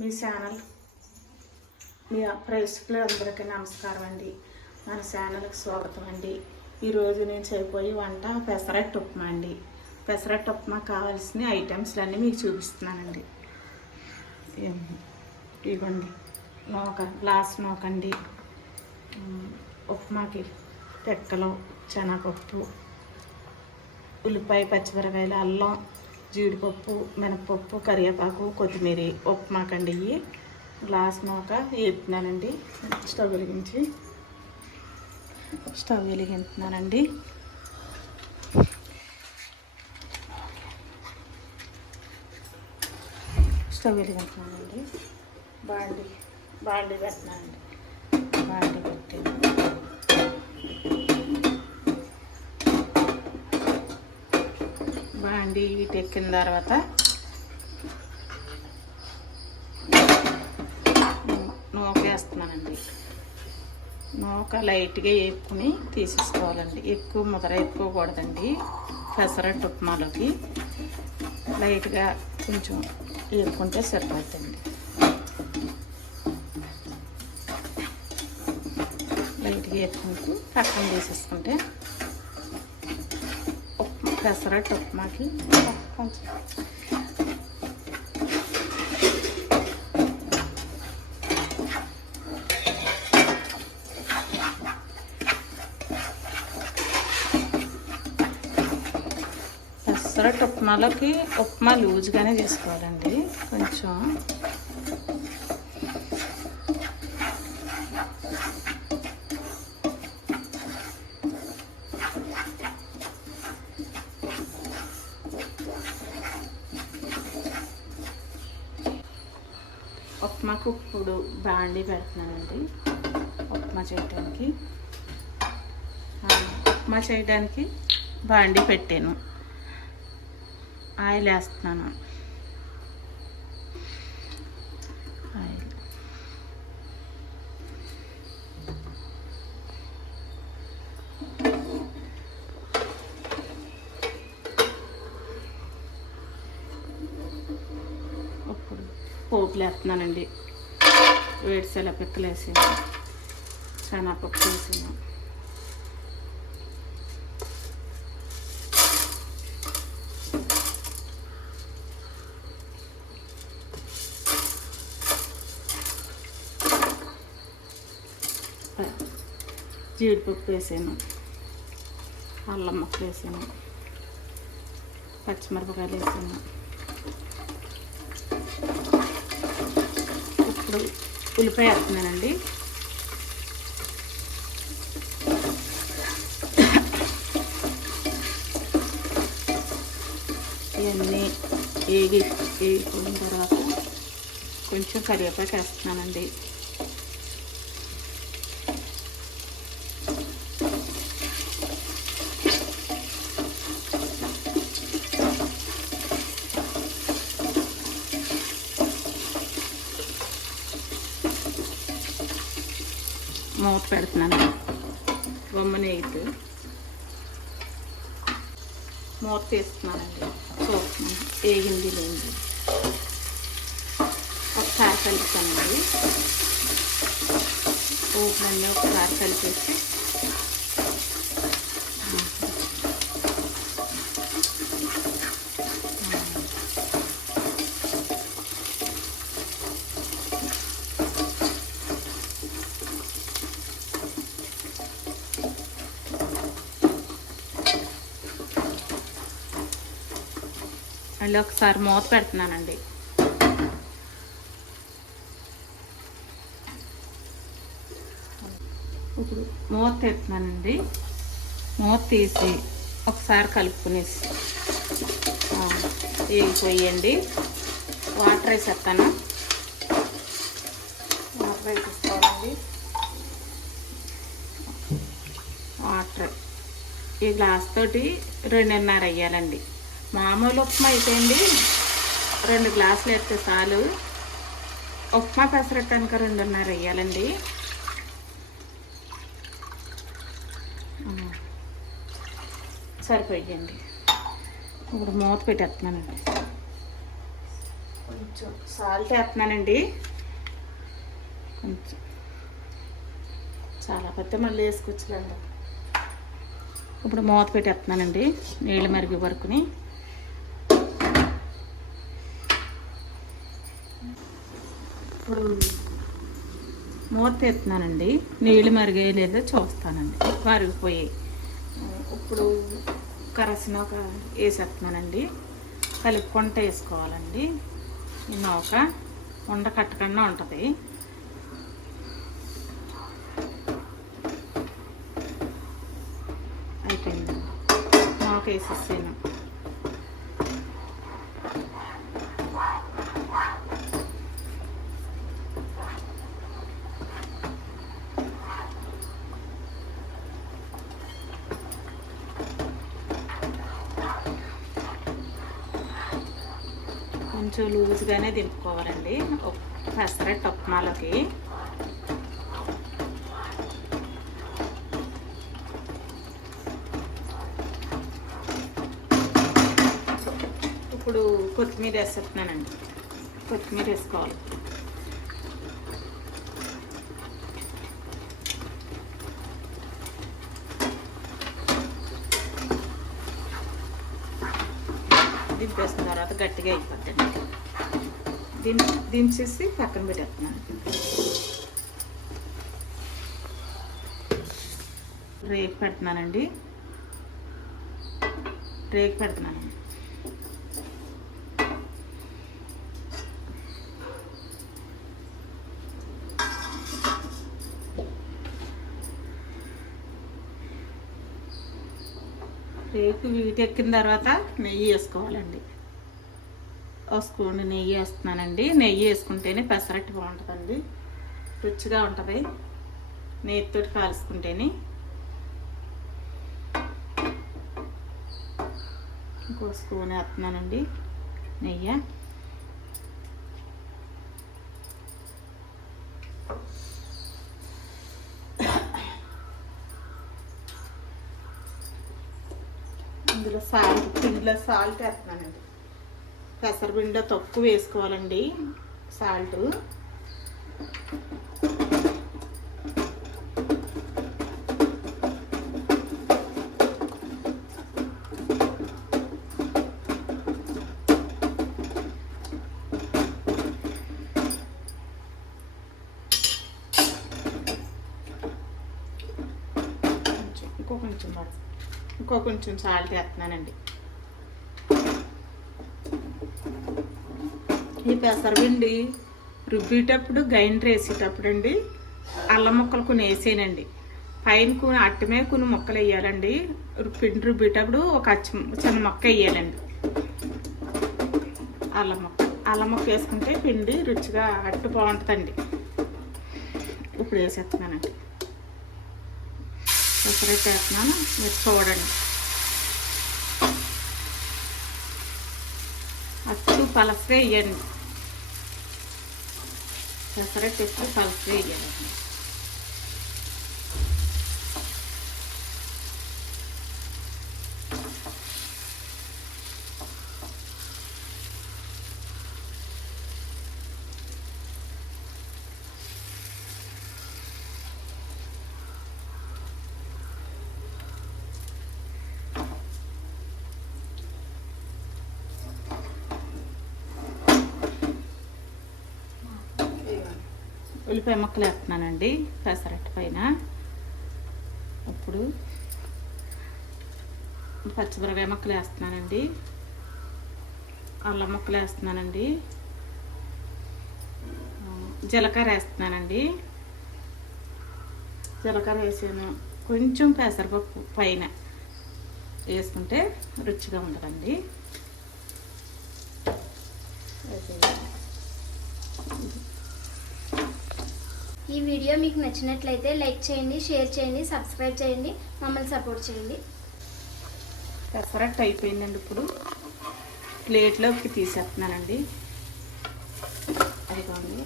మీ channel మీ ప్రేక్షకులందరికీ నమస్కారం అండి. మన ఛానల్కి స్వాగతం అండి. ఈరోజు నేను చేయబోయే వంట పెసరట్టు ఉప్మా అండి. పెసరట్టు ఉప్మా కావాల్సిన ఐటమ్స్ అన్నీ మీకు చూపిస్తున్నానండి. ఇవ్వండి, గ్లాస్ నూకండి, ఉప్మాకి పెక్కలు, శనగపప్పు, ఉల్లిపాయ, పచ్చిమిరకాయలు, అల్లం, జీడిపప్పు, మినపప్పు, కరివేపాకు, కొత్తిమీర ఉప్మాకండి. ఇవి గ్లాస్ నూక వేపుతున్నానండి. స్టవ్ వెలిగించుతున్నానండి. బాండి పెడుతున్నానండి. బాండి పెట్టి బాండి వీటి ఎక్కిన తర్వాత నూక వేస్తున్నానండి. నూక లైట్గా వేపుకుని తీసేసుకోవాలండి. ఎక్కువ ముద్ర వేపుకోకూడదండి. పెసరట్టు ఉప్మాలోకి లైట్గా కొంచెం వేపుకుంటే సరిపోతుంది. లైట్గా వేపుకుంటూ పక్కన తీసేసుకుంటే పెసరట్టు ఉప్మాకి కొంచెం పెసరట్టు ఉప్మాలోకి ఉప్మా లూజ్గానే చేసుకోవాలండి. కొంచెం ఉప్మాకు ఇప్పుడు బాండి పెడుతున్నానండి. ఉప్మా చేయడానికి బాండి పెట్టాను. ఆయిల్ వేస్తున్నాను. ఆయిల్ ఇప్పుడు పోపులు వేస్తున్నానండి. వేడిసేల పిక్కలు వేసాను, శనగపప్పు వేసాను, జీడిపప్పు వేసాను, అల్లం ముక్కలు వేసాను, పచ్చిమిరపకాయలు వేసాను. ఇప్పుడు ఉల్లిపాయ వేస్తున్నానండి. ఇవన్నీ వేగిపోయిన తర్వాత కొంచెం కరివేపాకు వేస్తున్నానండి. మూత పెడుతున్నాను. బొమ్మనేగితే మూత తీస్తున్నానండి. చూస్తున్నాను వేగింది లేండి. ఒకసారి కలుపుతానండి. ఊపినండి ఒకసారి కలిపేసి మళ్ళీ ఒకసారి మూత పెడుతున్నానండి. ఇప్పుడు మూత పెడుతున్నానండి. మూత తీసి ఒకసారి కలుపుకునేసి వేగిపోయండి. వాటర్ వేసేస్తాను. వాటర్ వేసేసుకోవాలండి. వాటర్ ఈ గ్లాస్ తోటి 2.5 వేయాలండి. మామూలు ఉప్మా అయితే అండి 2 గ్లాసులు వేస్తే చాలు. ఉప్మా పెసరట్టు కనుక 2.5 వేయాలండి. సరిపోయండి. ఇప్పుడు మూత పెట్టేస్తున్నానండి. కొంచెం సాల్ట్ వేస్తున్నానండి. కొంచెం చాలా పెద్ద మళ్ళీ వేసుకొచ్చులేండి. ఇప్పుడు మూత పెట్టేస్తున్నానండి నీళ్ళు మరిగే వరకుని. ఇప్పుడు మూత ఎత్తున్నానండి. నీళ్ళు మరిగే లేదో చూస్తానండి. మరిగిపోయి ఇప్పుడు కరసినొక వేసేస్తున్నానండి. కలుపుకుంటూ వేసుకోవాలండి. ఈ నౌక ఉండ కట్టకుండా ఉంటుంది. అయిపోయింది. నౌక వేసేసాను. కొంచెం లూజ్గానే దింపుకోవాలండి పెసరట్టు ఉప్మాలోకి. ఇప్పుడు కొత్తిమీర వేస్తున్నానండి. కొత్తిమీర వేసుకోవాలి. దింపేసిన తర్వాత గట్టిగా అయిపోద్దండి. దించేసి పక్కన పెట్టేస్తున్నాను. రేకు పెడుతున్నానండి. రేకు పెడుతున్నాను. రేకు వీటెక్కిన తర్వాత నెయ్యి వేసుకోవాలండి. ఒక స్పూన్ నెయ్యి వేస్తున్నానండి. నెయ్యి వేసుకుంటేనే పెసరట్టు బాగుంటుందండి, రుచిగా ఉంటుంది. నెయ్యితో కాల్చుకుంటేనే. ఇంకో స్పూన్ వేస్తున్నానండి నెయ్యి. ఇందులో పిండిలో సాల్ట్ వేస్తున్నానండి. పెసరపిండిలో తక్కువ వేసుకోవాలండి సాల్ట్. ఇంకో కొంచెం సాల్ట్ వేస్తున్నానండి. ఈ పెసరపిండి రుబ్బేటప్పుడు గ్రైండర్ వేసేటప్పుడు అండి అల్లం ముక్కలు కొన్ని వేసేనండి. పైన కొన్ని అట్టమే కొన్ని ముక్కలు వేయాలండి. పిండి రుబ్బేటప్పుడు ఒక చిన్న ముక్క వేయాలండి. అల్లం ముక్క వేసుకుంటే పిండి రుచిగా అట్టు బాగుంటుందండి. ఇప్పుడు వేసేస్తున్నానండి. పెసరట్టు వేస్తున్నాను, మీరు చూడండి. అట్టు పలసగా వేయండి. పెసరట్టు ఎప్పుడు పలసగా వేయాలండి. ఉల్లిపాయ ముక్కలు వేస్తున్నానండి పెసరట్టు పైన. ఇప్పుడు పచ్చిమిరకాయ ముక్కలు వేస్తున్నానండి. అల్లం ముక్కలు వేస్తున్నానండి. జీలకర్ర వేస్తున్నానండి. జీలకర్ర వేసాను. కొంచెం పెసరపప్పు పైన వేసుకుంటే రుచిగా ఉంటుందండి. ఈ వీడియో మీకు నచ్చినట్లయితే లైక్ చేయండి, షేర్ చేయండి, సబ్స్క్రైబ్ చేయండి, మమ్మల్ని సపోర్ట్ చేయండి. పెసరట్టు అయిపోయిందండి. ఇప్పుడు ప్లేట్లోకి తీసేస్తున్నానండి. అది బాగుంది.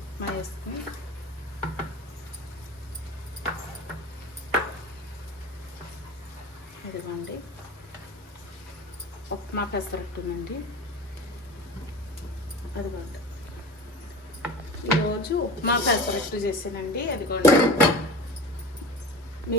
ఉప్మా వేసుకుని ఇదిగోండి ఉప్మా పెసరట్టునండి. అదిగోండి ఈరోజు ఉప్మా పెసరట్టు చేసానండి. అదిగోండి